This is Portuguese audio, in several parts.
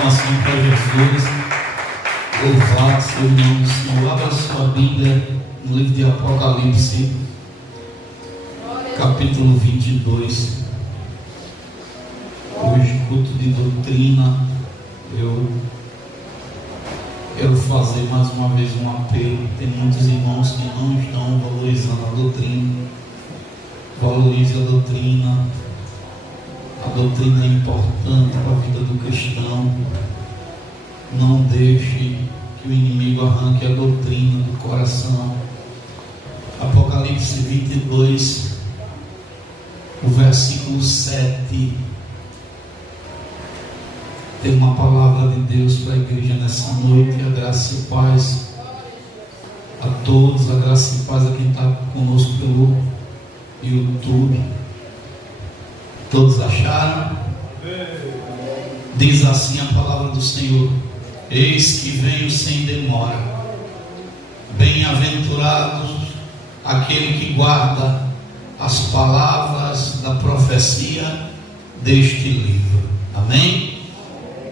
aclamação para Jesus. Louvado seja o nome do Senhor. Abra sua Bíblia no livro de Apocalipse, capítulo 22. Hoje, culto de doutrina. Eu quero fazer mais uma vez um apelo. Tem muitos irmãos que não estão valorizando a doutrina. Valorize a doutrina. A doutrina é importante para a vida do cristão. Não deixe que o inimigo arranque a doutrina do coração. Apocalipse 22, o versículo 7. Tem uma palavra de Deus para a igreja nessa noite. A graça e paz a todos. A graça e paz a quem está conosco pelo YouTube. Todos acharam? Diz assim a palavra do Senhor: eis que venho sem demora. Bem-aventurados aquele que guarda as palavras da profecia deste livro. Amém?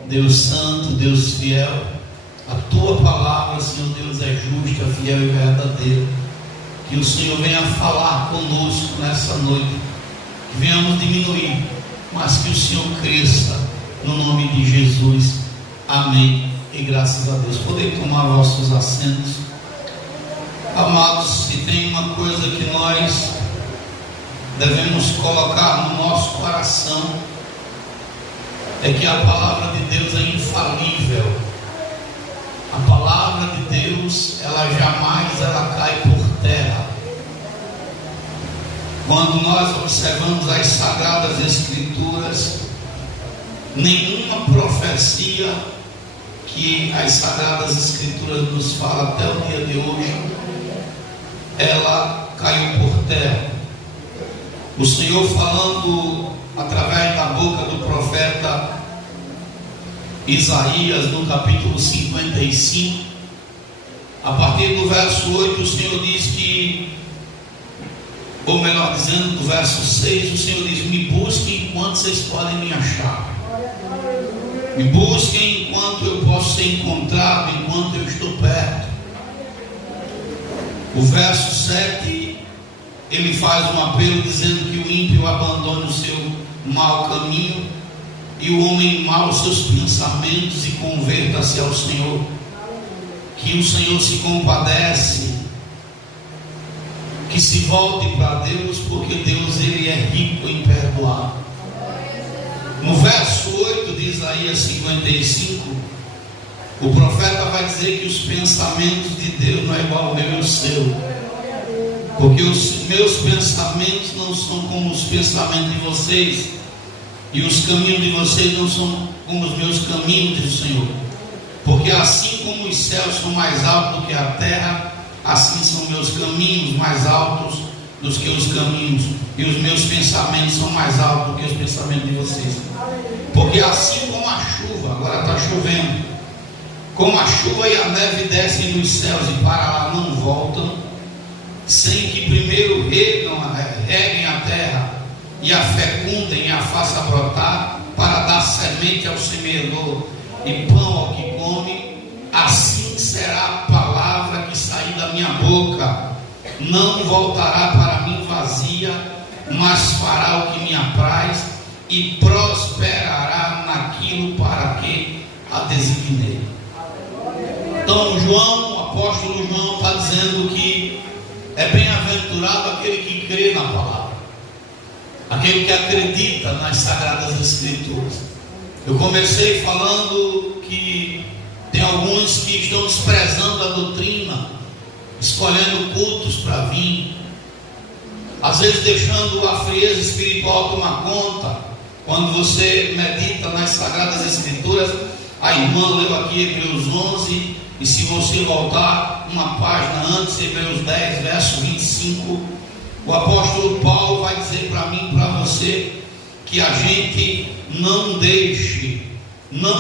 Deus santo, Deus fiel, a tua palavra, Senhor Deus, é justa, fiel e verdadeira. Que o Senhor venha falar conosco nessa noite. Que venhamos diminuir, mas que o Senhor cresça, no nome de Jesus. Amém. E graças a Deus. Podem tomar vossos assentos. Amados, se tem uma coisa que nós devemos colocar no nosso coração, é que a palavra de Deus é infalível. A palavra de Deus, ela jamais cai por terra. Quando nós observamos as Sagradas Escrituras, nenhuma profecia que as Sagradas Escrituras nos falam até o dia de hoje, ela caiu por terra. O Senhor falando através da boca do profeta Isaías, no capítulo 55, a partir do verso 8, o Senhor diz que, ou melhor dizendo, do verso 6, o Senhor diz: me busquem enquanto vocês podem me achar. Me busquem enquanto eu posso ser encontrado, enquanto eu estou perto. O verso 7, ele faz um apelo dizendo que o ímpio abandone o seu mau caminho e o homem mau os seus pensamentos e converta-se ao Senhor. Que o Senhor se compadece, que se volte para Deus, porque Deus, ele é rico em perdoar. No verso 8 de Isaías 55, o profeta vai dizer que os pensamentos de Deus não é igual ao meu e ao seu, porque os meus pensamentos não são como os pensamentos de vocês, e os caminhos de vocês não são como os meus caminhos, diz o Senhor. Porque assim como os céus são mais altos do que a terra, assim são meus caminhos mais altos do que os caminhos, e os meus pensamentos são mais altos do que os pensamentos de vocês. Porque assim como a chuva, agora está chovendo, como a chuva e a neve descem dos céus e para lá não voltam, sem que primeiro reguem a terra e a fecundem e a faça brotar, para dar semente ao semeador e pão ao que come, assim será a palavra que sair da minha boca. Não voltará para mim vazia, mas fará o que me apraz e prosperará naquilo para que a designei. Então João, o apóstolo João, está dizendo que é bem-aventurado aquele que crê na palavra, aquele que acredita nas Sagradas Escrituras. Eu comecei falando que tem alguns que estão desprezando a doutrina, escolhendo cultos para vir, às vezes deixando a frieza espiritual tomar conta. Quando você medita nas Sagradas Escrituras, a irmã leu aqui Hebreus 11, e se você voltar uma página antes, Hebreus 10, verso 25, o apóstolo Paulo vai dizer para mim e para você que a gente não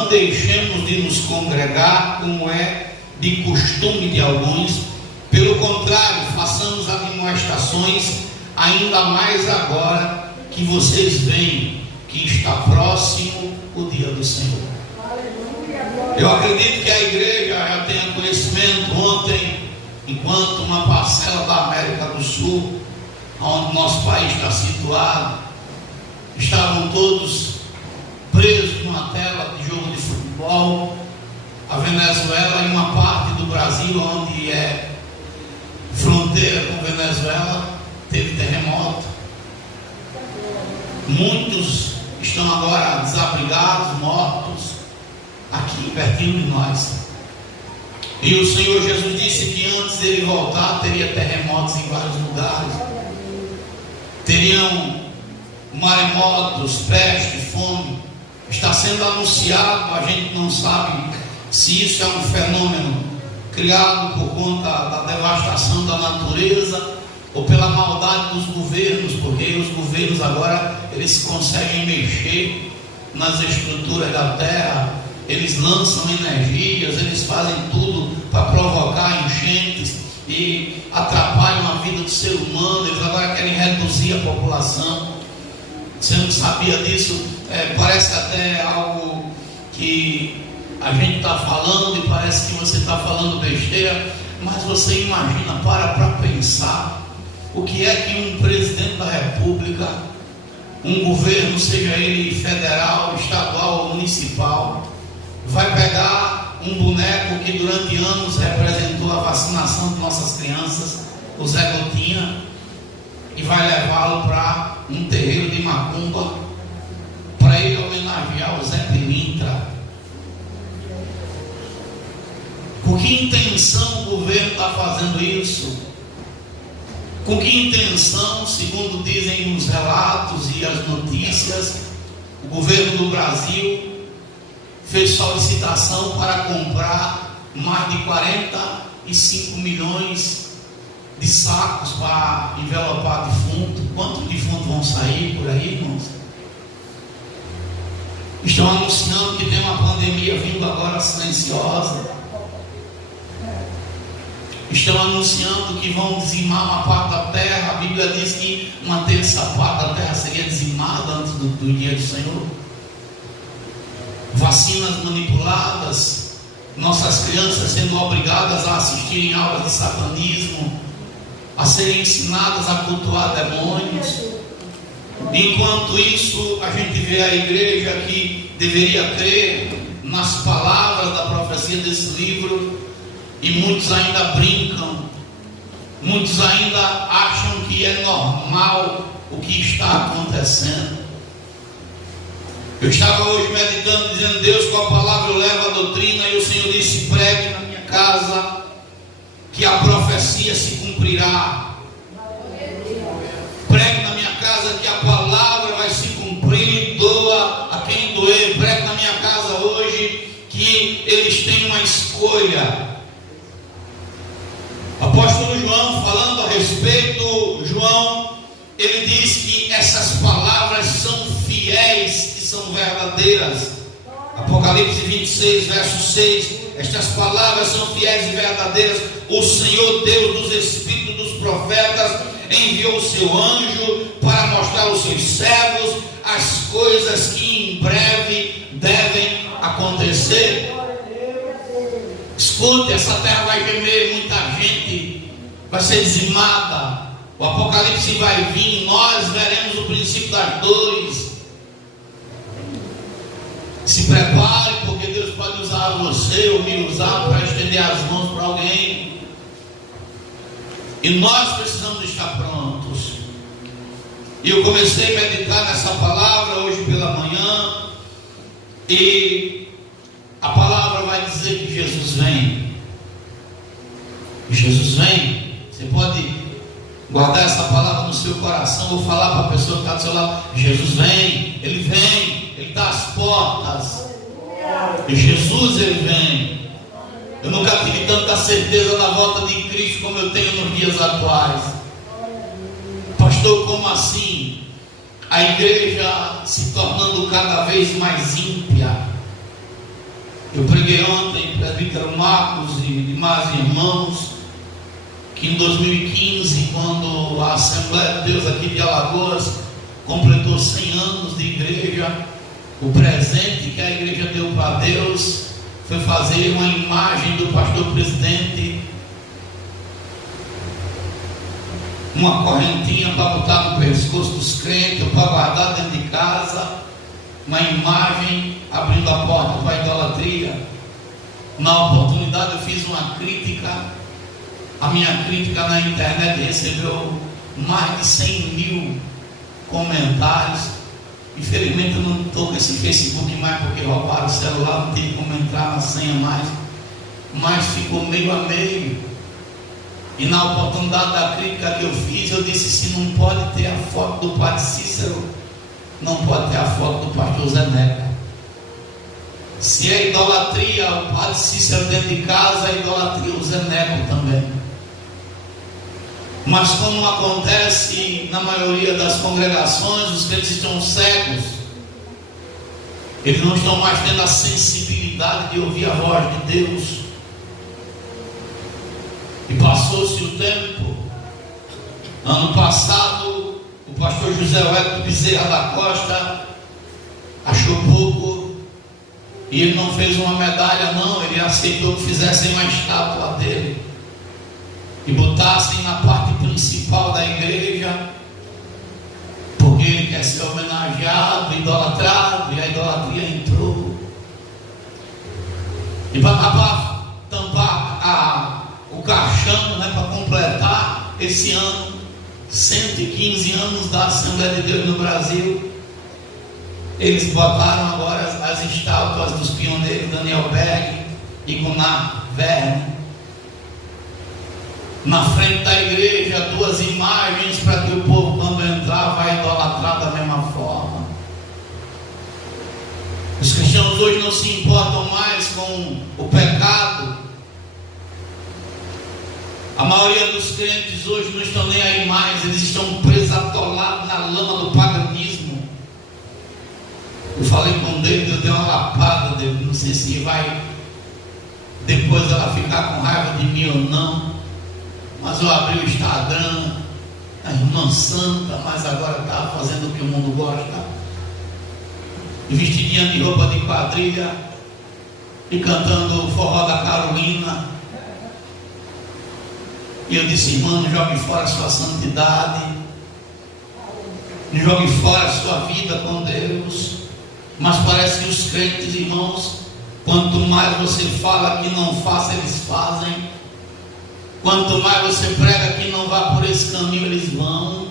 deixemos de nos congregar como é de costume de alguns. Pelo contrário, façamos admoestações, ainda mais agora que vocês veem que está próximo o dia do Senhor. Eu acredito que a igreja já tenha conhecimento. Ontem, enquanto uma parcela da América do Sul, onde nosso país está situado, estavam todos presos numa tela de jogo de futebol, a Venezuela e uma parte do Brasil, onde é fronteira com Venezuela, teve terremoto. Muitos estão agora desabrigados, mortos, aqui pertinho de nós. E o Senhor Jesus disse que antes dele voltar teria terremotos em vários lugares, teriam maremotos, peste, fome. Está sendo anunciado, a gente não sabe se isso é um fenômeno criado por conta da devastação da natureza ou pela maldade dos governos, porque os governos agora eles conseguem mexer nas estruturas da terra, eles lançam energias, eles fazem tudo para provocar enchentes e atrapalham a vida do ser humano. Eles agora querem reduzir a população. Você não sabia disso? Parece até algo que a gente está falando e parece que você está falando besteira, mas você imagina, para pensar o que é que um presidente da República, um governo, seja ele federal, estadual ou municipal, vai pegar um boneco que durante anos representou a vacinação de nossas crianças, o Zé Gotinha, e vai levá-lo para um terreiro de macumba para ele homenagear o Zé Pilintra. Com que intenção o governo está fazendo isso? Com que intenção, segundo dizem os relatos e as notícias, o governo do Brasil fez solicitação para comprar mais de 45 milhões de sacos para envelopar defunto. Quantos defuntos vão sair por aí, irmãos? Estão anunciando que tem uma pandemia vindo agora silenciosa. Estão anunciando que vão dizimar uma parte da terra. A Bíblia diz que uma terça parte da terra seria dizimada antes do dia do Senhor. Vacinas manipuladas, nossas crianças sendo obrigadas a assistirem aulas de satanismo, a serem ensinadas a cultuar demônios. Enquanto isso, a gente vê a igreja que deveria crer nas palavras da profecia desse livro, e muitos ainda brincam, muitos ainda acham que é normal o que está acontecendo. Eu estava hoje meditando, dizendo: Deus, com a palavra eu levo a doutrina, e o Senhor disse: pregue na minha casa, que a profecia se cumprirá. Pregue na minha casa, que a palavra vai se cumprir, doa a quem doer. Pregue na minha casa hoje, que eles têm uma escolha. Apóstolo João, falando a respeito, João, ele diz que essas palavras são fiéis e são verdadeiras. Apocalipse 26, verso 6: estas palavras são fiéis e verdadeiras. O Senhor Deus dos Espíritos dos profetas enviou o seu anjo para mostrar aos seus servos as coisas que em breve devem acontecer. Escute, essa terra vai gemer, muita gente vai ser dizimada, o Apocalipse vai vir, nós veremos o princípio das dores. Se prepare, porque Deus pode usar você ou me usar para estender as mãos para alguém, e nós precisamos estar prontos. E eu comecei a meditar nessa palavra hoje pela manhã, e a palavra vai dizer que Jesus vem. Jesus vem. Você pode guardar essa palavra no seu coração, ou falar para a pessoa que está do seu lado: Jesus vem, Ele vem, Ele está às portas. E Jesus, Ele vem. Eu nunca tive tanta certeza da volta de Cristo como eu tenho nos dias atuais. Pastor, como assim? A igreja se tornando cada vez mais ímpia. Eu preguei ontem, presbítero Marcos e demais irmãos, que em 2015, quando a Assembleia de Deus aqui de Alagoas completou 100 anos de igreja, o presente que a igreja deu para Deus foi fazer uma imagem do pastor presidente, uma correntinha para botar no pescoço dos crentes, para guardar dentro de casa, uma imagem abrindo a porta para a idolatria. Na oportunidade eu fiz uma crítica, a minha crítica na internet recebeu mais de 100 mil comentários. Infelizmente eu não estou com esse Facebook mais, porque roubaram o celular, não tem como entrar na senha mais, mas ficou meio a meio. E na oportunidade da crítica que eu fiz, eu disse: se não pode ter a foto do padre Cícero, não pode ter a foto do pastor Zé Neto. Se é idolatria o padre Cícero dentro de casa, é idolatria o Zé Neto também. Mas como acontece na maioria das congregações, os crentes estão cegos, eles não estão mais tendo a sensibilidade de ouvir a voz de Deus. E passou-se o tempo. Ano passado, o pastor José Wellington Bezerra da Costa achou pouco, e ele não fez uma medalha não, ele aceitou que fizessem uma estátua dele e botassem na parte principal da igreja, porque ele quer ser homenageado, idolatrado, e a idolatria entrou. E para tampar o caixão, para completar esse ano, 115 anos da Assembleia de Deus no Brasil, eles botaram agora as estátuas dos pioneiros Daniel Berg e Gunnar Verne na frente da igreja, duas imagens para que o povo, quando entrar, vai idolatrar da mesma forma. Os cristãos hoje não se importam mais com o pecado. A maioria dos crentes hoje não estão nem aí mais, eles estão presos, atolados na lama do paganismo. Eu falei com Deus, eu dei uma lapada, Deus, não sei se vai depois ela ficar com raiva de mim ou não. Mas eu abri o Instagram, a irmã santa, mas agora está fazendo o que o mundo gosta, vestidinha de roupa de quadrilha e cantando o forró da Carolina. E eu disse: irmã, não jogue fora a sua santidade, não jogue fora a sua vida com Deus. Mas parece que os crentes, irmãos, quanto mais você fala que não faça, eles fazem. Quanto mais você prega que não vá por esse caminho, eles vão.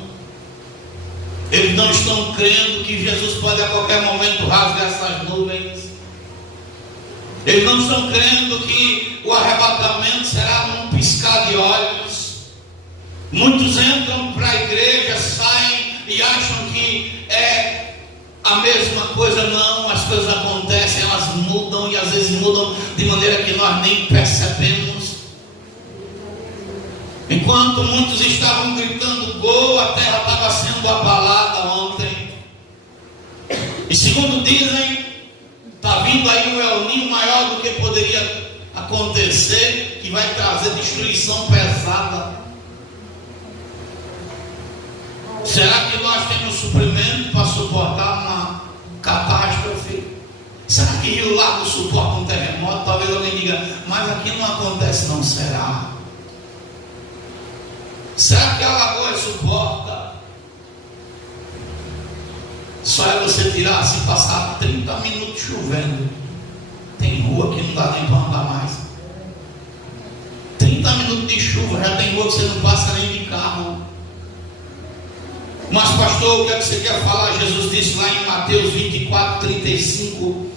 Eles não estão crendo que Jesus pode a qualquer momento rasgar essas nuvens. Eles não estão crendo que o arrebatamento será num piscar de olhos. Muitos entram para a igreja, saem e acham que é a mesma coisa. Não, as coisas acontecem, elas mudam, e às vezes mudam de maneira que nós nem percebemos. Enquanto muitos estavam gritando gol, a terra estava sendo abalada ontem. E segundo dizem, está vindo aí um El Niño maior do que poderia acontecer, que vai trazer destruição pesada. Será que nós temos suprimento para suportar uma catástrofe? Será que Rio Largo suporta um terremoto? Talvez alguém diga: mas aqui não acontece. Não, será? Será que a Lagoa suporta? Só é você tirar, se passar 30 minutos chovendo, tem rua que não dá nem para andar mais. 30 minutos de chuva, já tem rua que você não passa nem de carro. Mas pastor, o que é que você quer falar? Jesus disse lá em Mateus 24:35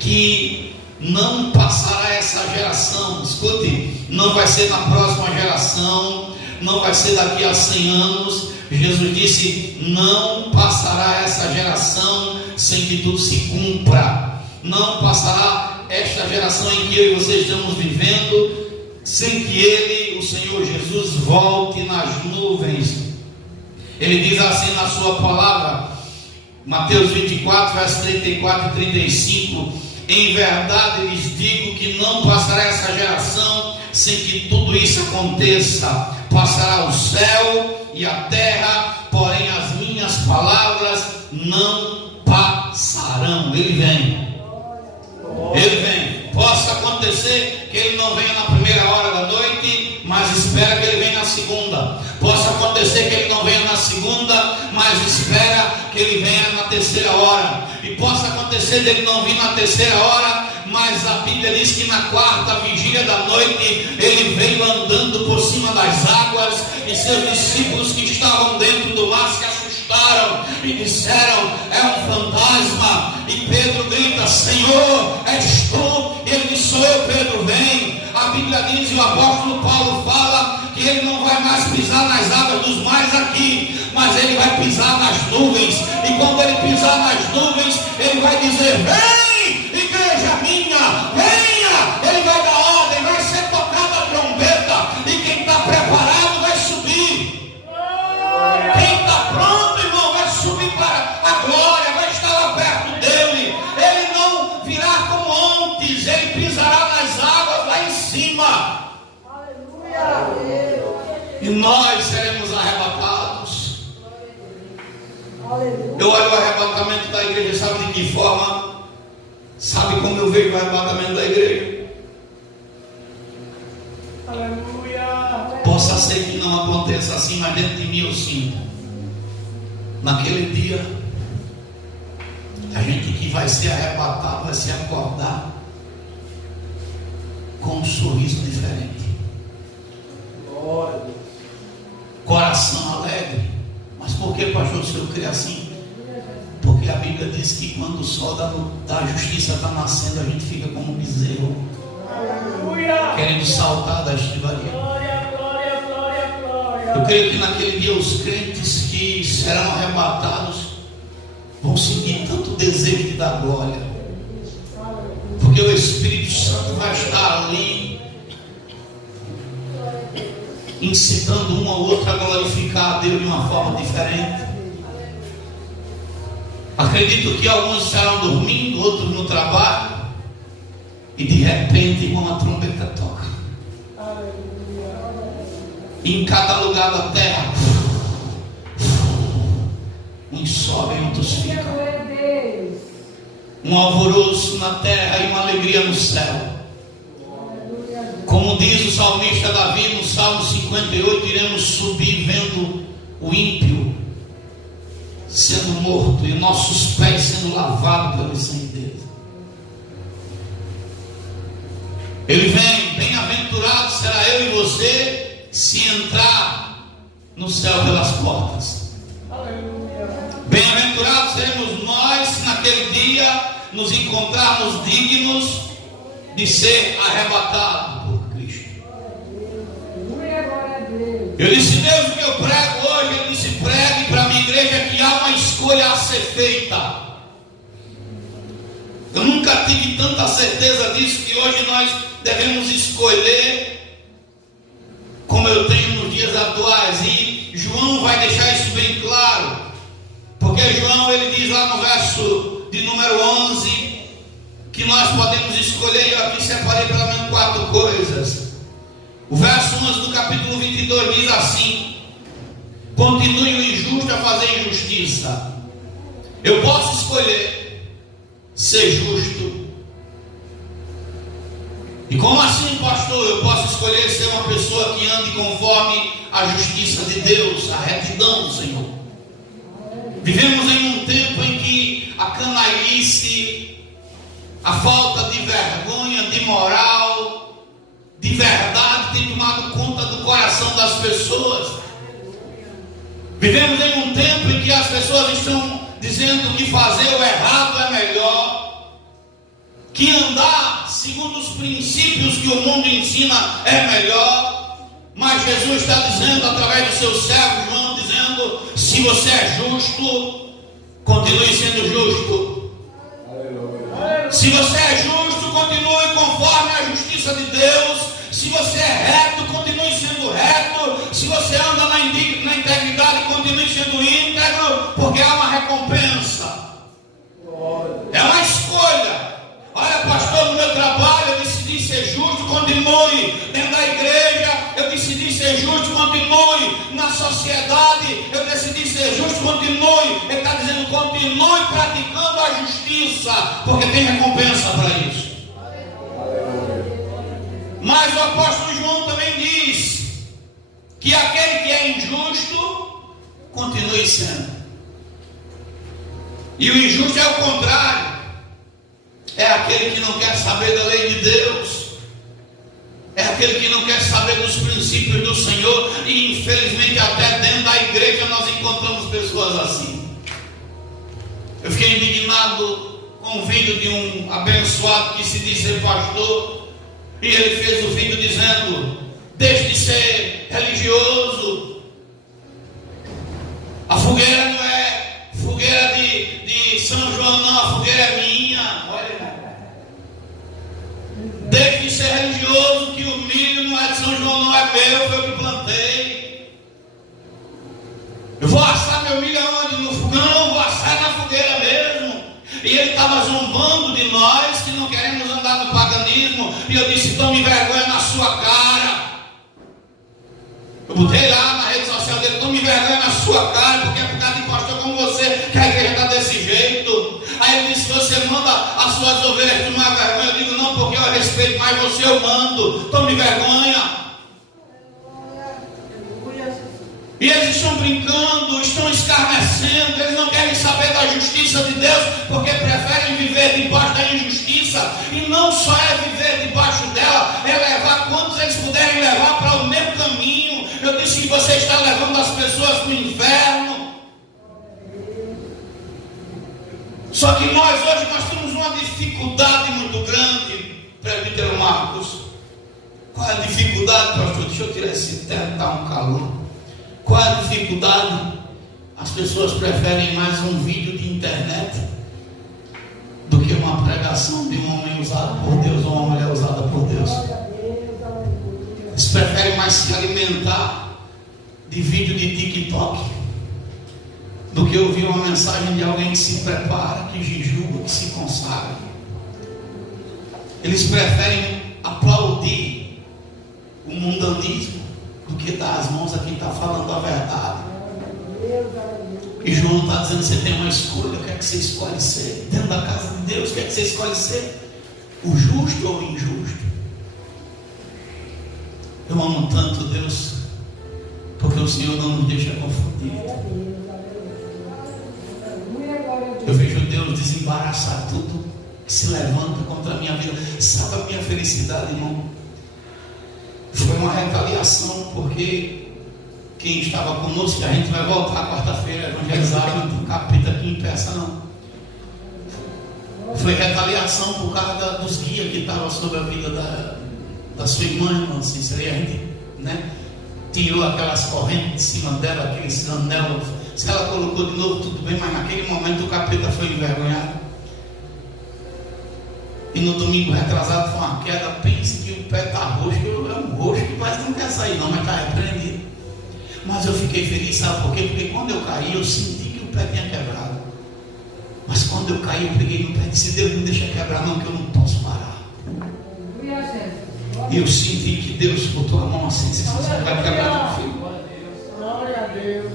que não passará essa geração. Escute, não vai ser na próxima geração, não vai ser daqui a 100 anos. Jesus disse: não passará essa geração sem que tudo se cumpra. Não passará esta geração em que eu e você estamos vivendo sem que Ele, o Senhor Jesus, volte nas nuvens. Ele diz assim na sua palavra, Mateus 24, versos 34 e 35: em verdade lhes digo que não passará essa geração sem que tudo isso aconteça. Passará o céu e a terra, porém as minhas palavras não passarão. Ele vem. Ele vem. Possa acontecer acontecer que ele não venha na primeira hora da noite, mas espera que ele venha na segunda. Possa acontecer que ele não venha na segunda, mas espera que ele venha na terceira hora. E possa acontecer dele não vir na terceira hora, mas a Bíblia diz que na quarta vigília da noite ele veio andando por cima das águas, e seus discípulos que estavam dentro do mar se assustaram e disseram: é um fantasma. E Pedro grita: Senhor, és tu? E ele diz: sou eu, Pedro, vem. A Bíblia diz, e o apóstolo Paulo fala, que ele não vai mais pisar nas águas dos mares aqui, mas ele vai pisar nas nuvens. E quando ele pisar nas nuvens, ele vai dizer: vem, igreja minha, venha. Ele vai dar ordem, vai ser tocada a trombeta, e quem está preparado vai subir. Quem está pronto, irmão, vai subir para a glória, vai estar lá perto dele. Ele não virá como antes, ele pisará nas águas lá em cima. E nós seremos arrebatados. Eu olho o arrebatamento da igreja, sabe de que forma? Sabe como eu vejo o arrebatamento da igreja? Aleluia. Possa ser que não aconteça assim, mas dentro de mim eu sinto. Naquele dia, a gente que vai ser arrebatado vai se acordar com um sorriso diferente, coração alegre. Mas por que, pastor, o senhor crê assim? Porque a Bíblia diz que quando o sol da justiça está nascendo, a gente fica como um bezerro, querendo saltar da estribaria. Eu creio que naquele dia os crentes que serão arrebatados vão sentir tanto desejo de dar glória, porque o Espírito Santo vai estar ali incitando um ao outro a glorificar a Deus de uma forma diferente. Acredito que alguns estarão dormindo, outros no trabalho, e de repente, irmão, a trombeta toca. E em cada lugar da terra, uns sobem, outros ficam. Um alvoroço na terra e uma alegria no céu. Como diz o salmista Davi no Salmo 58, iremos subir vendo o ímpio sendo morto e nossos pés sendo lavados pelo sangue dele. Ele vem: bem-aventurado será eu e você se entrar no céu pelas portas. Bem-aventurados seremos nós se naquele dia nos encontrarmos dignos de ser arrebatados por Cristo. Eu disse: Deus, o que eu prego hoje, ele disse: pregue para a minha igreja que há uma escolha a ser feita. Eu nunca tive tanta certeza disso, que hoje nós devemos escolher, como eu tenho nos dias atuais. E João vai deixar isso bem claro, porque João, ele diz lá no verso de número 11, que nós podemos escolher. Eu aqui separei pelo menos 4 coisas. O verso 11 do capítulo 22 diz assim: continue o injusto a fazer injustiça. Eu posso escolher ser justo. E como assim, pastor? Eu posso escolher ser uma pessoa que ande conforme a justiça de Deus, a retidão do Senhor. Vivemos em um tempo em que a canalice, a falta de vergonha, de moral, de verdade tem tomado conta do coração das pessoas. Vivemos em um tempo em que as pessoas estão dizendo que fazer o errado é melhor, que andar segundo os princípios que o mundo ensina é melhor. Mas Jesus está dizendo através do seu servo João, dizendo: se você é justo, continue sendo justo. Se você é justo, continue conforme a justiça de Deus. Se você é reto, continue sendo reto. Se você anda na integridade, continue sendo íntegro, porque há uma recompensa. É uma escolha. Olha, pastor, no meu trabalho eu decidi ser justo, continue. Dentro da igreja eu decidi ser justo, continue. Na sociedade eu decidi ser justo, continue. Ele está dizendo: continue praticando a justiça, porque tem recompensa para isso. Mas o apóstolo João também diz que aquele que é injusto continue sendo. E o injusto é o contrário. É aquele que não quer saber da lei de Deus. É aquele que não quer saber dos princípios do Senhor. E infelizmente até dentro da igreja nós encontramos pessoas assim. Eu fiquei indignado com um vídeo de um abençoado que se diz ser pastor. E ele fez o vídeo dizendo: deixe de ser religioso. A fogueira não é fogueira de São João, não. A fogueira é minha. Olha. Deixe de ser religioso, que o milho não é de São João, não é meu, foi eu que plantei. Eu vou assar meu milho aonde? No fogão, vou assar na fogueira mesmo. E ele estava zombando de nós que não queremos andar no paganismo. E eu disse: tome vergonha na sua cara. Eu botei lá na rede social dele: tome vergonha na sua cara, porque é por causa de pastor como você que a igreja está desse jeito. Aí ele disse: você manda as suas ovelhas tomar vergonha. Eu digo: não, porque eu respeito mais você, eu mando. Tome vergonha. E eles estão brincando, estão escarnecendo, eles não querem saber da justiça de Deus, porque preferem viver debaixo da injustiça. E não só é viver debaixo dela, é levar quantos eles puderem levar para o meu caminho. Eu disse que você está levando as pessoas para o inferno. Só que hoje nós temos uma dificuldade muito grande, presbítero Marcos. Qual é a dificuldade, pastor? Deixa eu tirar esse teto, está um calor. Qual é a dificuldade? As pessoas preferem mais um vídeo de internet do que uma pregação de um homem usado por Deus ou uma mulher usada por Deus. Eles preferem mais se alimentar de vídeo de TikTok do que ouvir uma mensagem de alguém que se prepara, que jejua, que se consagra. Eles preferem aplaudir o mundanismo do que dar as mãos a quem está falando a verdade. E João está dizendo: você tem uma escolha. O que é que você escolhe ser? Dentro da casa de Deus, o que é que você escolhe ser? O justo ou o injusto? Eu amo tanto Deus, porque o Senhor não nos deixa confundir. Eu vejo Deus desembaraçar tudo que se levanta contra a minha vida. Sabe a minha felicidade, irmão? Foi uma retaliação, porque quem estava conosco, que a gente vai voltar quarta-feira, evangelizar, o capeta aqui em peça não. Foi retaliação por causa dos guias que estavam sobre a vida da sua irmã, irmã Cícera. E a gente, né, tirou aquelas correntes de cima dela, aqueles anel. Se ela colocou de novo, tudo bem, mas naquele momento o capeta foi envergonhado. E no domingo retrasado foi uma queda. Pense que o pé está roxo, é um roxo que parece que não quer sair não, mas está repreendido. Mas eu fiquei feliz, sabe por quê? Porque quando eu caí, eu senti que o pé tinha quebrado. Mas quando eu caí, eu peguei no pé e disse: Deus, não deixa quebrar não, que eu não posso parar. E eu senti que Deus botou a mão assim: você vai quebrar, meu filho.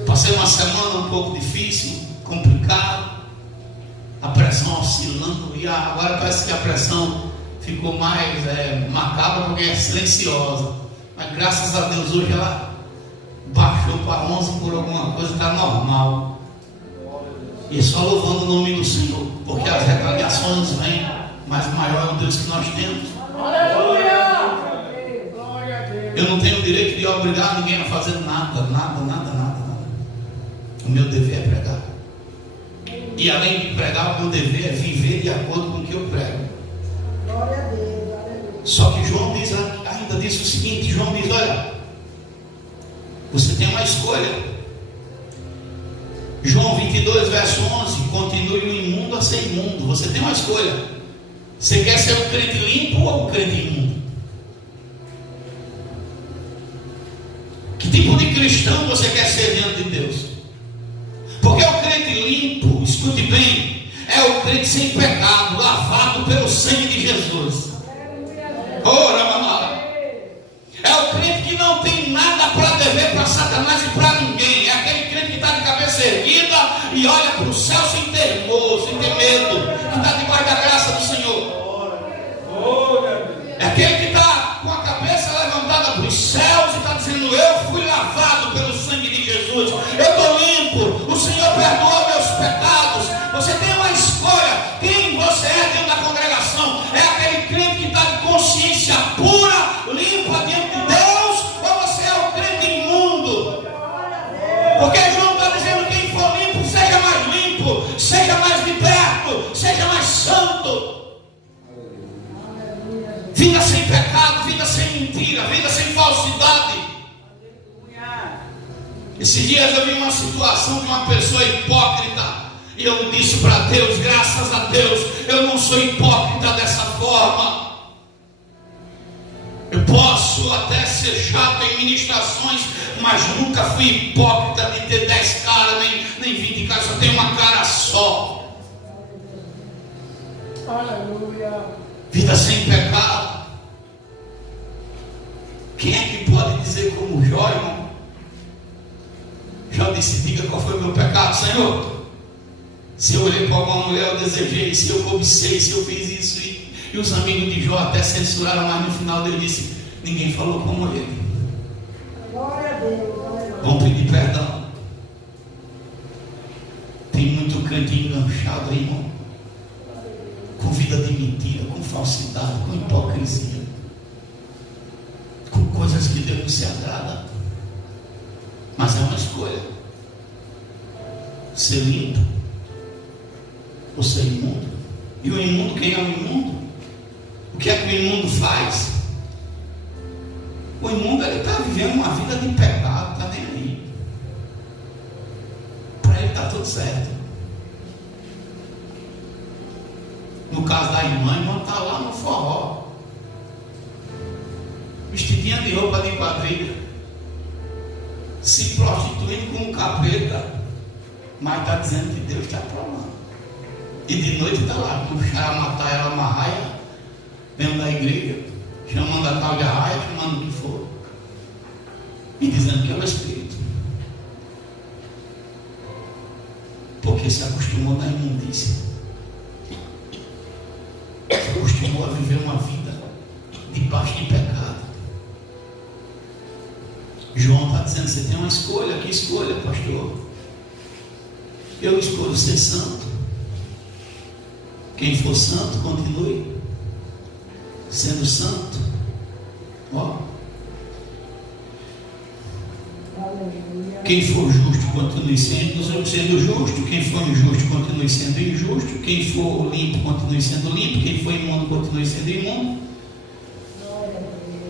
Passei uma semana um pouco difícil, complicado, a pressão oscilando, e agora parece que a pressão ficou mais macabra, porque é silenciosa. Mas graças a Deus hoje ela baixou para 11 por alguma coisa, está normal. E só louvando o nome do Senhor, porque as retaliações vêm, mas o maior é o Deus que nós temos. Eu não tenho o direito de obrigar ninguém a fazer nada. O meu dever é pregar. E além de pregar, o meu dever é viver de acordo com o que eu prego. Glória a Deus. Só que João diz, ainda diz o seguinte: João diz: olha, você tem uma escolha. João 22, verso 11: continue o imundo a ser imundo. Você tem uma escolha. Você quer ser um crente limpo ou um crente imundo? Que tipo de cristão você quer ser diante de Deus? Porque o crente limpo, escute bem, é o crente sem pecado, lavado pelo sangue de Jesus. Ora, mamãe. É o crente que não tem nada para dever para Satanás e para ninguém. É aquele crente que está de cabeça erguida e olha para o céu sem temor, sem ter medo, que está debaixo da graça do Senhor. É aquele que está com a cabeça Vida sem pecado, vida sem mentira, vida sem falsidade. Esses dias eu vi uma situação de uma pessoa hipócrita. E eu disse para Deus, graças a Deus, eu não sou hipócrita dessa forma. Eu posso até ser chato em ministrações, mas nunca fui hipócrita de ter 10 caras, nem 20 caras, só tenho uma cara só. Aleluia. Vida sem pecado. Quem é que pode dizer como Jó, irmão? Jó disse, diga qual foi o meu pecado, Senhor. Se eu olhei para alguma mulher, eu desejei, se eu cobicei, se eu fiz isso. E os amigos de Jó até censuraram, mas no final ele disse, ninguém falou como ele. Glória a Deus. Vamos pedir perdão. Tem muito crente enganchado aí, irmão, com vida de mentira, com falsidade, com hipocrisia, com coisas que Deus não se agrada. Mas é uma escolha: ser limpo ou ser imundo. E o imundo, quem é o imundo? O que é que o imundo faz? O imundo, ele está vivendo uma vida de pecado, está nem aí. Para ele está tudo certo. No caso da irmã está lá no forró, vestidinha de roupa de quadrilha, se prostituindo com um capeta, mas está dizendo que Deus está aprovando. E de noite está lá, com o cara matar ela uma raia, dentro da igreja, chamando a tal de raia, chamando o que for, e dizendo que é o Espírito, porque se acostumou na imundícia, se acostumou a viver uma vida debaixo de pecado. João está dizendo, você tem uma escolha. Que escolha, pastor? Eu escolho ser santo. Quem for santo, continue sendo santo. Ó. Quem for justo, continue sendo justo. Quem for injusto, continue sendo injusto. Quem for limpo, continue sendo limpo. Quem for imundo, continue sendo imundo.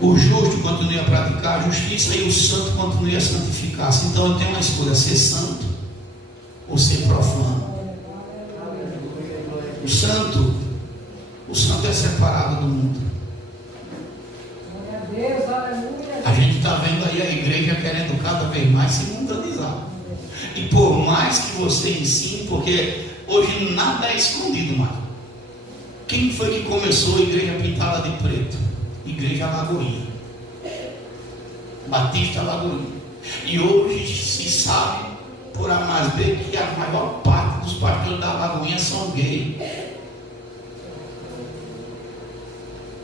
O justo continue a praticar a justiça e o santo continue a santificar-se. Então eu tenho uma escolha: ser santo ou ser profano. O santo é separado do mundo. A gente está vendo aí a igreja querendo cada vez mais se mundanizar. E por mais que você ensine, porque hoje nada é escondido mais. Quem foi que começou a igreja pintada de preto? Igreja Lagoinha, Batista Lagoinha. E hoje se sabe, por A mais B, que a maior parte dos pastores da Lagoinha são gays.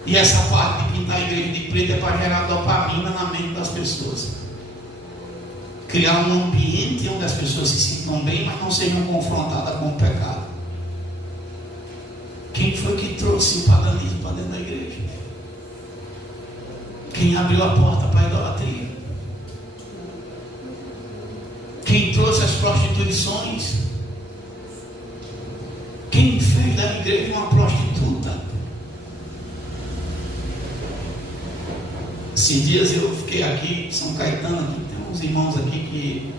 E essa parte de pintar a igreja de preto é para gerar dopamina na mente das pessoas, criar um ambiente onde as pessoas se sintam bem, mas não sejam confrontadas com o pecado. Quem foi que trouxe o paganismo para dentro da igreja? Quem abriu a porta para a idolatria? Quem trouxe as prostituições? Quem fez da igreja uma prostituta? Esses dias eu fiquei aqui, São Caetano, aqui, tem uns irmãos aqui que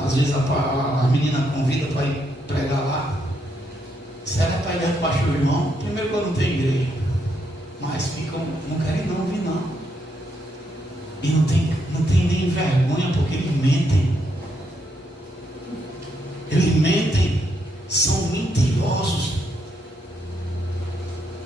às vezes a menina convida para ir pregar lá. Será para ir para o irmão? Primeiro que eu não tenho igreja, mas ficam, não querem não vir não. E não tem nem vergonha, porque eles mentem. Eles mentem, são mentirosos.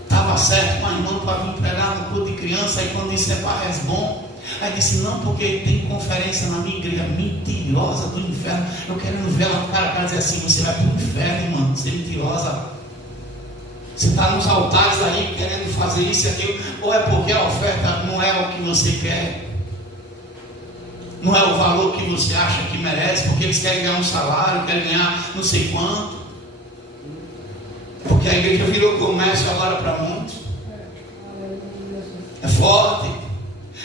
Estava certo com a irmã para vir pregar no culto de criança, aí quando disse é parece bom, aí disse não, porque tem conferência na minha igreja. Mentirosa do inferno. Eu querendo ver ela no cara dizer assim, você vai para o inferno, irmão, você é mentirosa. Você está nos altares aí querendo fazer isso e aquilo, ou é porque a oferta não é o que você quer, não é o valor que você acha que merece, porque eles querem ganhar um salário, querem ganhar não sei quanto, porque a igreja virou comércio agora para muitos. É forte.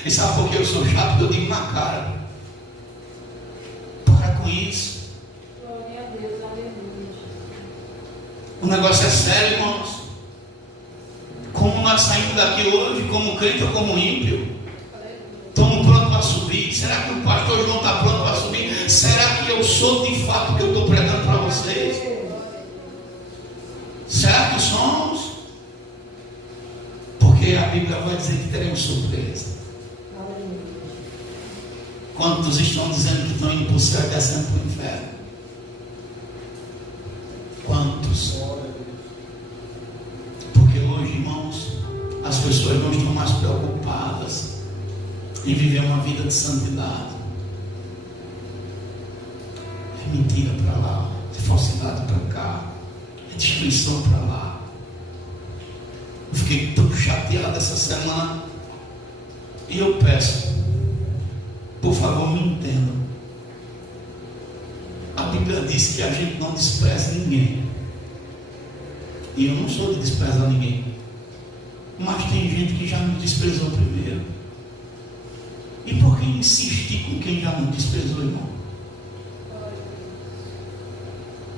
E sabe por que eu sou chato? Porque eu digo na cara. Para com isso. O negócio é sério, irmãos. Como nós saímos daqui hoje, como crente ou como ímpio? Estamos prontos para subir? Será que o pastor João está pronto para subir? Será que eu sou de fato o que eu estou pregando para vocês? Será que somos? Porque a Bíblia vai dizer que teremos surpresa. Quantos estão dizendo que estão indo para o céu e descendo para o inferno? Quantos? Porque hoje, irmãos, as pessoas não estão mais preocupadas em viver uma vida de santidade. É mentira para lá, é falsidade para cá, é destruição para lá. Eu fiquei tão chateado essa semana e eu peço, por favor, me entendam. A Bíblia diz que a gente não despreza ninguém. E eu não sou de desprezar ninguém. Mas tem gente que já me desprezou primeiro. E por que insistir com quem já nos desprezou, irmão?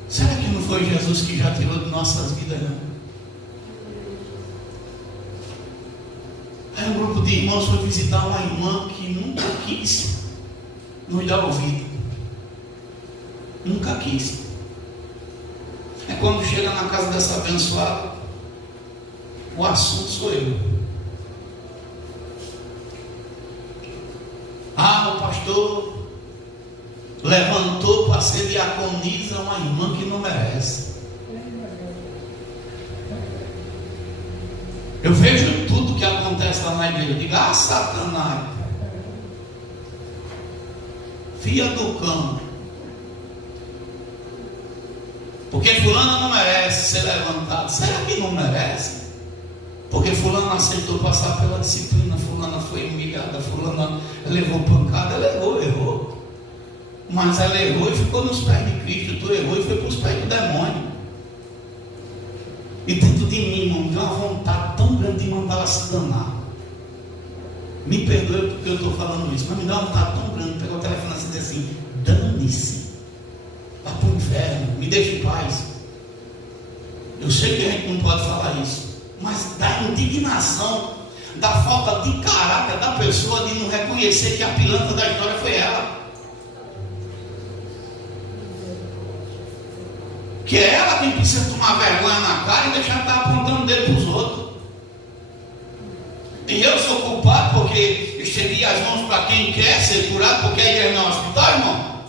Será que não foi Jesus que já tirou de nossas vidas, não? Aí um grupo de irmãos foi visitar uma irmã que nunca quis nos dar ouvido. Nunca quis. É quando chega na casa dessa abençoada, o assunto sou eu. O pastor levantou para ser diaconisa uma irmã que não merece. Eu vejo tudo que acontece lá na igreja. Eu digo, Satanás, filha do cão. Porque fulano não merece ser levantado. Será que não merece? Porque fulano aceitou passar pela disciplina, fulana foi humilhada, fulana levou pancada, ela errou. Mas ela errou e ficou nos pés de Cristo. Tu errou e foi para os pés do demônio. E dentro de mim, irmão, tem uma vontade tão grande de mandar ela se danar. Me perdoe porque eu estou falando isso, mas me dá uma vontade tão grande de pegar o telefone e dizer assim: dane-se, vá para o inferno, me deixe em paz. Eu sei que a gente não pode falar isso, mas da indignação, da falta de caráter da pessoa de não reconhecer que a pilantra da história foi ela. Que é ela quem precisa tomar vergonha na cara e deixar de estar apontando o dedo para os outros. E eu sou culpado porque estendi as mãos para quem quer ser curado, porque a igreja não é um hospital, irmão.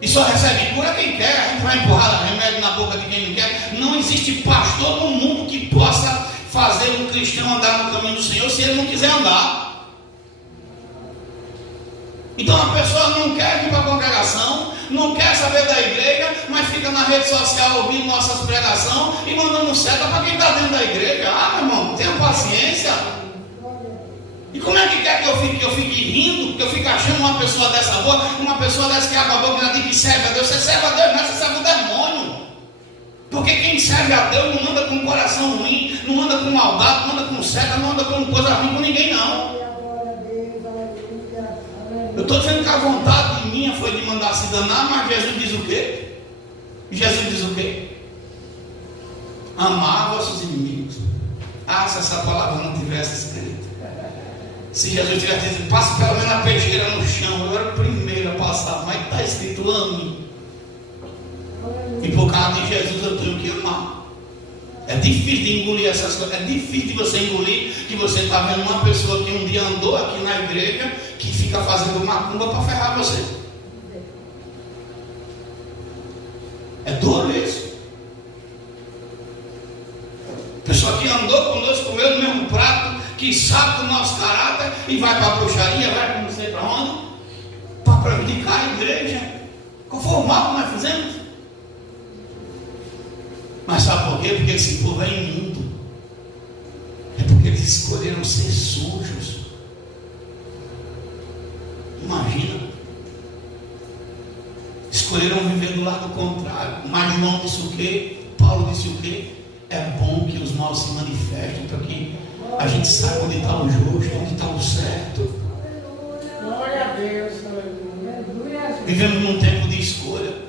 E só recebe cura quem quer. A gente vai empurrar remédio na boca de quem não quer. Não existe pastor no mundo que possa fazer um cristão andar no caminho do Senhor se ele não quiser andar. Então a pessoa não quer vir para a congregação, não quer saber da igreja, mas fica na rede social ouvindo nossas pregações e mandando seta para quem está dentro da igreja. Meu irmão, tenha paciência. E como é que quer que eu fique rindo, que eu fique achando uma pessoa dessa boa, uma pessoa dessa que abre a boca e ela diz que serve a Deus? Você serve a Deus, não, você serve o demônio. Porque quem serve a Deus não anda com coração ruim, não anda com maldade, não anda com seta, não anda com coisa ruim com ninguém, não. Eu estou dizendo que a vontade minha foi de mandar se danar, mas Jesus diz o quê? Jesus diz o quê? Amar vossos inimigos. Se essa palavra não tivesse escrito. Se Jesus tivesse dito, passe pelo menos a peixeira no chão, eu era o primeiro a passar, mas está escrito ame. E por causa de Jesus eu tenho que amar. É difícil de engolir essas coisas, é difícil de você engolir que você está vendo uma pessoa que um dia andou aqui na igreja, que fica fazendo macumba para ferrar você. É duro isso. Pessoa que andou conosco, comeu no mesmo prato, que sabe do nosso caráter e vai para a bruxaria, vai para não sei para onde, para prejudicar a igreja. Qual foi o mal que nós fizemos? Mas sabe por quê? Porque esse povo é imundo. É porque eles escolheram ser sujos. Imagina. Escolheram viver do lado contrário. Mas João disse o quê? Paulo disse o quê? É bom que os maus se manifestem para que a gente saiba onde está o justo, onde está o certo. Glória a Deus. Vivemos num tempo de escolha.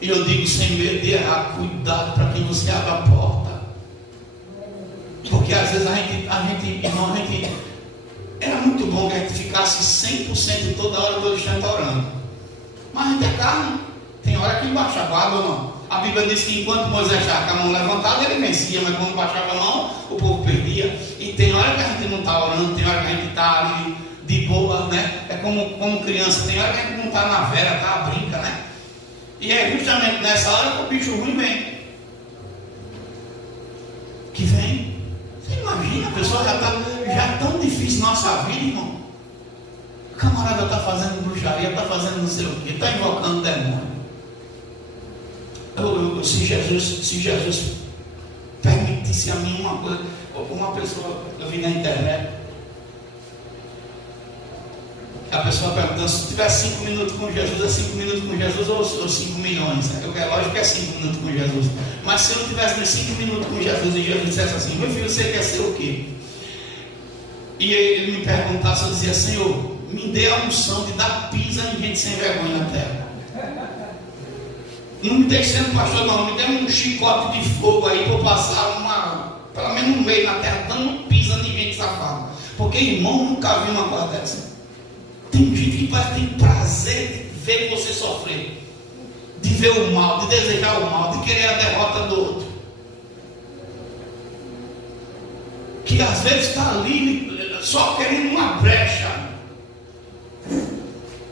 E eu digo sem medo de errar, cuidado para quem você abre a porta. Porque Porque às vezes a gente, era muito bom que a gente ficasse 100% toda hora do instante orando. Mas a gente é carne, tem hora que baixa a guarda ou não. A Bíblia diz que enquanto Moisés estava com a mão levantada, ele vencia, mas quando baixava a mão, o povo perdia. E tem hora que a gente não está orando, tem hora que a gente está ali de boa, né? É como criança, tem hora que a gente não está na vera, tá? Brinca, né? E é justamente nessa hora que o bicho ruim vem. Que vem. Você imagina, a pessoa já é tão difícil nossa vida, irmão. O camarada está fazendo bruxaria, está fazendo não sei o quê, está invocando demônio. Se Jesus permitisse a mim uma coisa, uma pessoa, eu vi na internet, a pessoa perguntando se tivesse 5 minutos com Jesus, é 5 minutos com Jesus ou 5 milhões? É lógico que é 5 minutos com Jesus. Mas se eu não tivesse 5 minutos com Jesus e Jesus dissesse assim: meu filho, você quer ser o quê? E ele me perguntasse, eu dizia: Senhor, me dê a unção de dar pisa em gente sem vergonha na terra. Não me deixe sendo pastor, não. Me dê um chicote de fogo aí para eu passar pelo menos um meio na terra, dando pisa em gente safada. Porque, irmão, nunca vi uma coisa dessa. Tem gente que tem prazer de ver você sofrer, de ver o mal, de desejar o mal, de querer a derrota do outro. Que às vezes está ali só querendo uma brecha.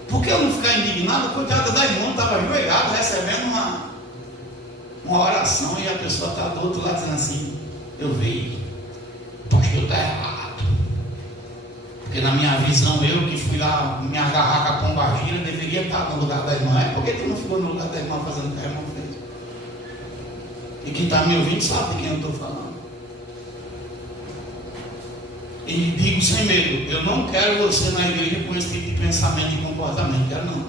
Por que eu não ficar indignado? Coitada da irmã, estava ajoelhado recebendo uma oração e a pessoa está do outro lado dizendo assim: eu vi, o pastor está errado. Porque na minha visão, eu que fui lá me agarrar com a pombagira, deveria estar no lugar da irmã. É porque tu não ficou no lugar da irmã fazendo o que a irmã fez? E quem está me ouvindo sabe de quem eu estou falando. E digo sem medo: eu não quero você na igreja com esse tipo de pensamento e comportamento. Quero não.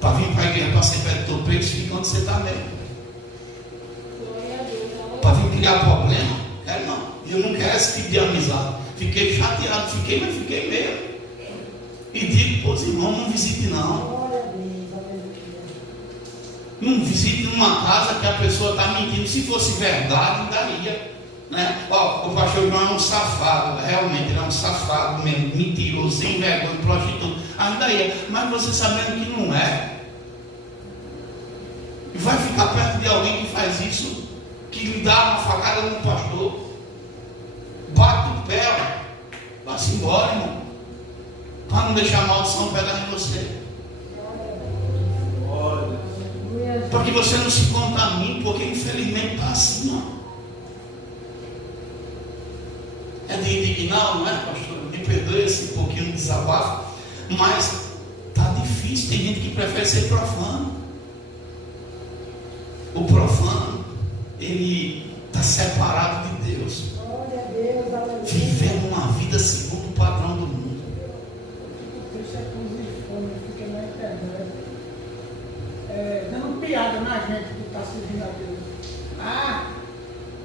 Para vir para a igreja para ser pé de topeiro, fica onde você está mesmo. Para vir criar problema? Quero não. Eu não quero esse tipo de amizade. Fiquei chateado, mas fiquei mesmo. E digo para os irmãos: não visite não. Não visite numa casa que a pessoa está mentindo. Se fosse verdade, daria. Né? O pastor João é um safado, realmente ele é um safado mesmo, mentiroso, sem vergonha, prostituto. Ainda ia, mas você sabendo que não é. E vai ficar perto de alguém que faz isso, que lhe dá uma facada no pastor. Bate o pé, vá-se embora, irmão, para não deixar a maldição pegar em você, para que você não se contamine, porque infelizmente está assim, ó. É de indignar, não é, pastor? Me perdoe esse pouquinho de desabafo, mas está difícil. Tem gente que prefere ser profano. O profano, ele está separado de Deus, vivendo uma vida segundo o padrão do mundo. Isso é coisa fica na internet, dando piada na gente que está servindo a Deus.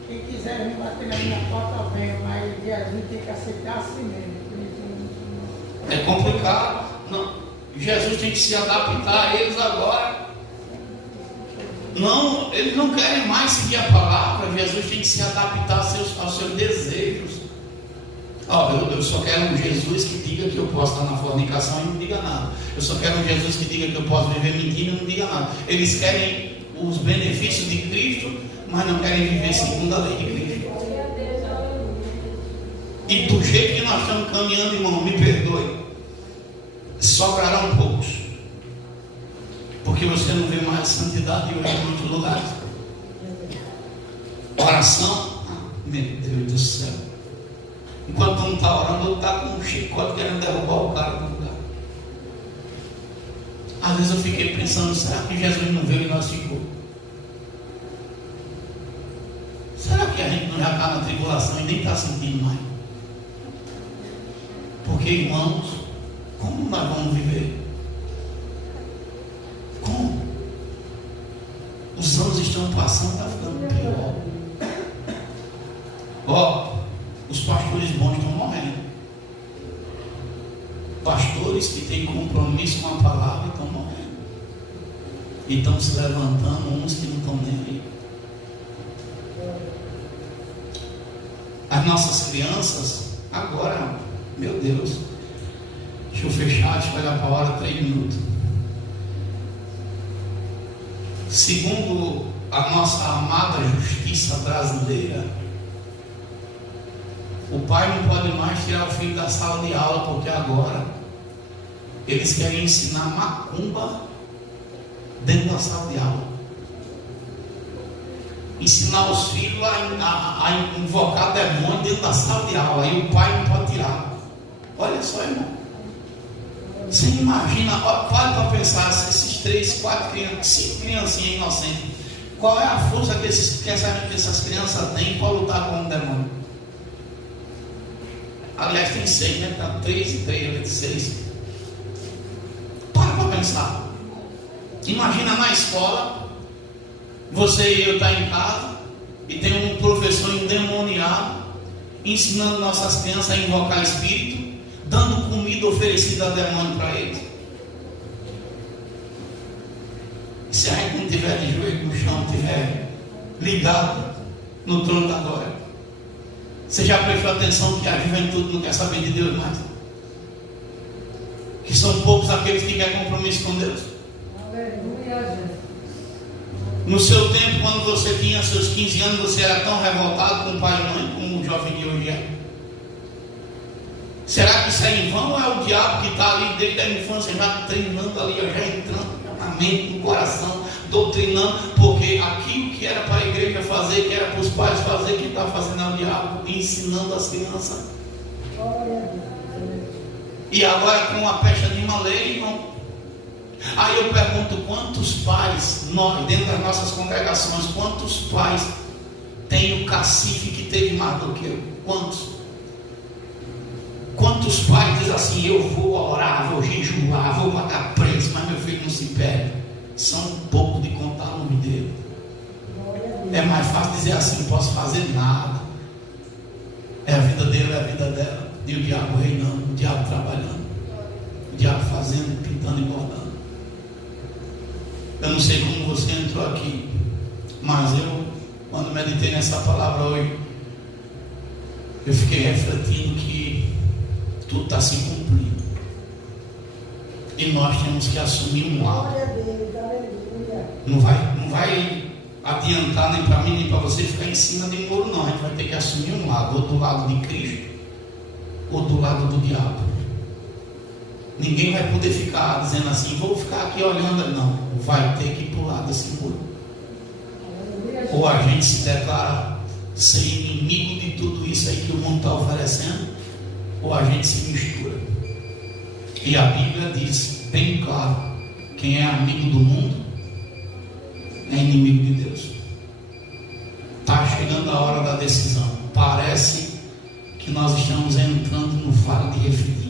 Quem quiser vir bater na minha porta, venha, mas a gente tem que aceitar assim mesmo. É complicado. Não. Jesus tem que se adaptar a eles agora. Não, eles não querem mais seguir a palavra. Jesus tem que se adaptar aos seus desejos. Eu só quero um Jesus que diga que eu posso estar na fornicação e não diga nada. Eu só quero um Jesus que diga que eu posso viver mentindo e não diga nada. Eles querem os benefícios de Cristo, mas não querem viver segundo a lei de Cristo. E do jeito que nós estamos caminhando, irmão, me perdoe, sobrarão poucos, porque você não vê mais santidade hoje em muitos lugares. Oração, meu Deus do céu, enquanto um está orando, outro está com um chicote querendo derrubar o cara do lugar. Às vezes eu fiquei pensando: será que Jesus não veio e nós ficou? Será que a gente não já está na tribulação e nem está sentindo mais? Porque, irmãos, como nós vamos viver? Como? Os anos estão passando, está ficando pior. Os pastores bons estão morrendo. Pastores que têm compromisso com a palavra estão morrendo. E estão se levantando uns que não estão nem aí. as nossas crianças, agora, meu Deus, deixa eu fechar, deixa eu olhar para a hora, 3 minutos. Segundo a nossa amada justiça brasileira, o pai não pode mais tirar o filho da sala de aula, porque agora eles querem ensinar macumba dentro da sala de aula. Ensinar os filhos a invocar demônio dentro da sala de aula. Aí o pai não pode tirar. Olha só, irmão. Você imagina, para para pensar, esses 3, 4 crianças, 5 criancinhas inocentes, qual é a força que essas crianças têm para lutar com o demônio? Aliás, tem 6, né? Tá 3 e 3, 6. Para pensar. Imagina na escola, você e eu tá em casa e tem um professor endemoniado ensinando nossas crianças a invocar espírito, dando comida oferecida a demônio para eles. Se a gente não tiver de joelho no chão, tiver ligado no trono da glória, você já prestou atenção que a juventude não quer saber de Deus mais? Que são poucos aqueles que querem compromisso com Deus. No seu tempo, quando você tinha seus 15 anos, você era tão revoltado com o pai e mãe como o jovem de hoje é? Será que isso é em vão ou é o diabo que está ali desde a infância já treinando ali, já entrando na mente, no coração, doutrinando? Porque aquilo que era para a igreja fazer, que era para os pais fazer, que está fazendo é o diabo, ensinando as crianças. E agora com a pecha de uma lei, irmão. Aí eu pergunto, quantos pais, nós, dentro das nossas congregações, quantos pais tem o cacife que teve mais do que eu? Quantos? Quantos pais dizem assim, eu vou orar, vou jejuar, vou pagar preço, mas meu filho não se perde? São um pouco de contar o nome dele. É mais fácil dizer assim, não posso fazer nada. É a vida dele, é a vida dela. E o diabo reinando, o diabo trabalhando, o diabo fazendo, pintando e bordando. Eu não sei como você entrou aqui, mas eu, quando meditei nessa palavra hoje, eu fiquei refletindo que tudo está se cumprindo. E nós temos que assumir um lado. Não vai adiantar nem para mim nem para você ficar em cima de muro, não. A gente vai ter que assumir um lado, ou do lado de Cristo, ou do lado do diabo. Ninguém vai poder ficar dizendo assim, vou ficar aqui olhando. Não, vai ter que ir para o lado desse muro. Ou a gente se declara ser inimigo de tudo isso aí que o mundo está oferecendo, ou a gente se mistura. E a Bíblia diz bem claro, quem é amigo do mundo é inimigo de Deus. Está chegando a hora da decisão. Parece que nós estamos entrando no vale de Refidim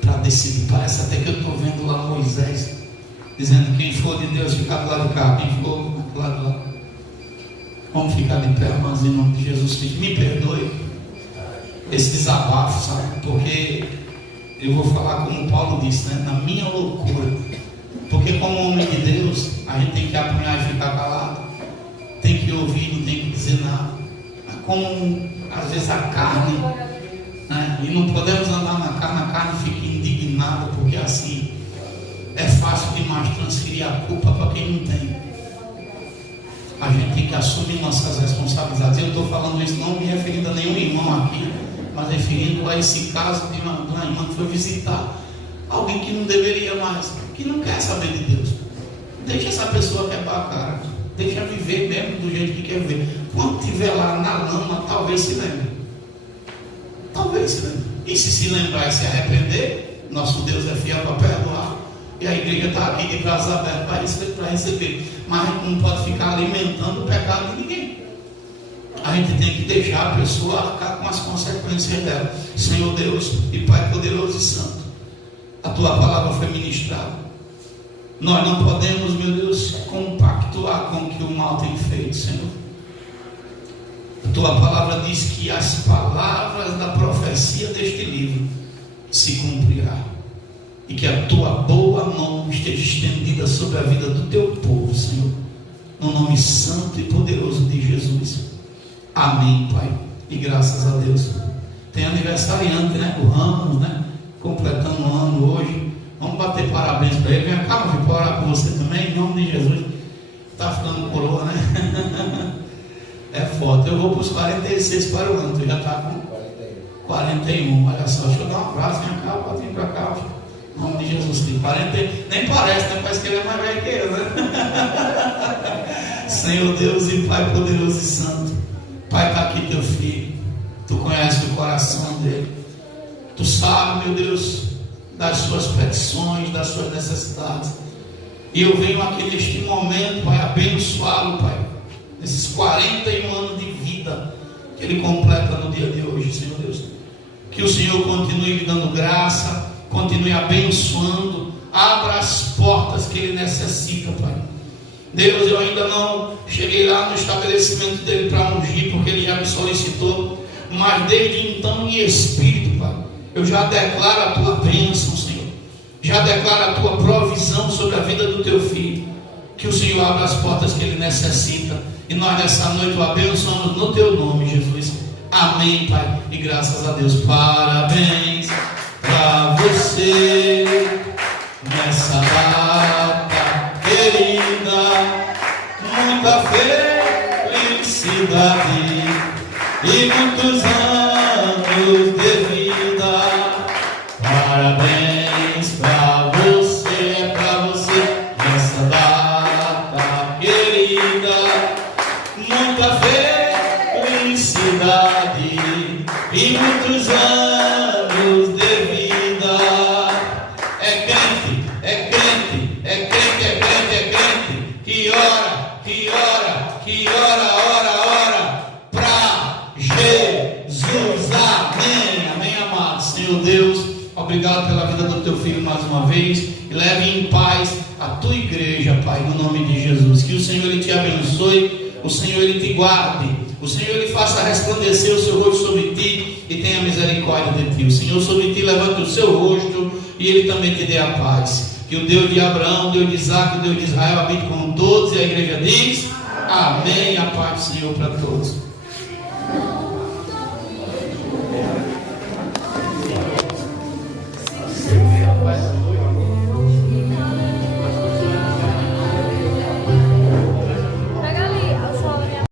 para decidir. Parece até que eu estou vendo lá Moisés dizendo, quem for de Deus ficar do lado de cá, quem for do lado de lá. Vamos ficar de pé, irmãos, em nome de Jesus Cristo. Me perdoe esse desabafo, sabe? Porque eu vou falar como Paulo disse, né? Na minha loucura. Porque como homem de Deus, a gente tem que apanhar e ficar calado, tem que ouvir, não tem que dizer nada. Como às vezes a carne, né? E não podemos andar na carne fica indignada, porque assim é fácil demais transferir a culpa para quem não tem. A gente tem que assumir nossas responsabilidades. Eu estou falando isso não me referindo a nenhum irmão aqui, mas referindo a esse caso de uma irmã que foi visitar alguém que não deveria mais, que não quer saber de Deus. Deixa essa pessoa quebrar a cara, deixa viver mesmo do jeito que quer ver. Quando estiver lá na lama, talvez se lembre. Talvez se lembre. E se lembrar e se arrepender, nosso Deus é fiel para perdoar. E a igreja está aqui de braços abertos para receber. Mas a gente não pode ficar alimentando o pecado de ninguém. A gente tem que deixar a pessoa arcar com as consequências dela. Senhor Deus e Pai poderoso e santo, a tua palavra foi ministrada. Nós não podemos, meu Deus, compactuar com o que o mal tem feito, Senhor. A tua palavra diz que as palavras da profecia deste livro se cumprirá. E que a tua boa mão esteja estendida sobre a vida do teu povo, Senhor. No nome santo e poderoso de Jesus. Amém, Pai. E graças a Deus. Tem aniversariante, né? O Ramos, né? Completando um ano hoje. Vamos bater parabéns para ele. Vem cá, vou orar com você também, em nome de Jesus. Está ficando coroa, né? É foda. Eu vou para os 46 para o ano. Tu já está com 41. Olha só, deixa eu dar um abraço. Vem cá, pode vir para cá. Em nome de Jesus. Tem 40. Nem parece, né? Parece que ele é mais velho que eu, né? Senhor Deus e Pai poderoso e santo. Pai, está aqui teu filho. Tu conheces o coração dele. Tu sabe, meu Deus, das suas petições, das suas necessidades. E eu venho aqui neste momento, Pai, abençoá-lo, Pai, nesses 41 anos de vida que ele completa no dia de hoje, Senhor Deus. Que o Senhor continue lhe dando graça, continue abençoando, abra as portas que ele necessita, Pai. Deus, eu ainda não cheguei lá no estabelecimento dele para ungir, porque ele já me solicitou, mas desde então em espírito, Pai, eu já declaro a tua bênção, Senhor. Já declaro a tua provisão sobre a vida do teu filho. Que o Senhor abra as portas que ele necessita. E nós nessa noite o abençoamos no teu nome, Jesus. Amém, Pai. E graças a Deus. Parabéns para você nessa data querida. Muita felicidade e muitos anos de vida. Parabéns para você nessa data querida. Muita felicidade e muitos anos de vida. É crente, é crente, é crente, é crente, é crente, que ora, ora pra Jesus. Amém, amém, amado. Senhor Deus, obrigado pela vida do teu filho mais uma vez. E leve em paz a tua igreja, Pai, no nome de Jesus. Que o Senhor ele te abençoe, o Senhor ele te guarde, o Senhor ele faça resplandecer o seu rosto sobre ti e tenha misericórdia de ti. O Senhor sobre ti levante o seu rosto e ele também te dê a paz. Que o Deus de Abraão, Deus de Isaac, o Deus de Israel habite com todos. E a igreja diz: amém. A paz do Senhor para todos.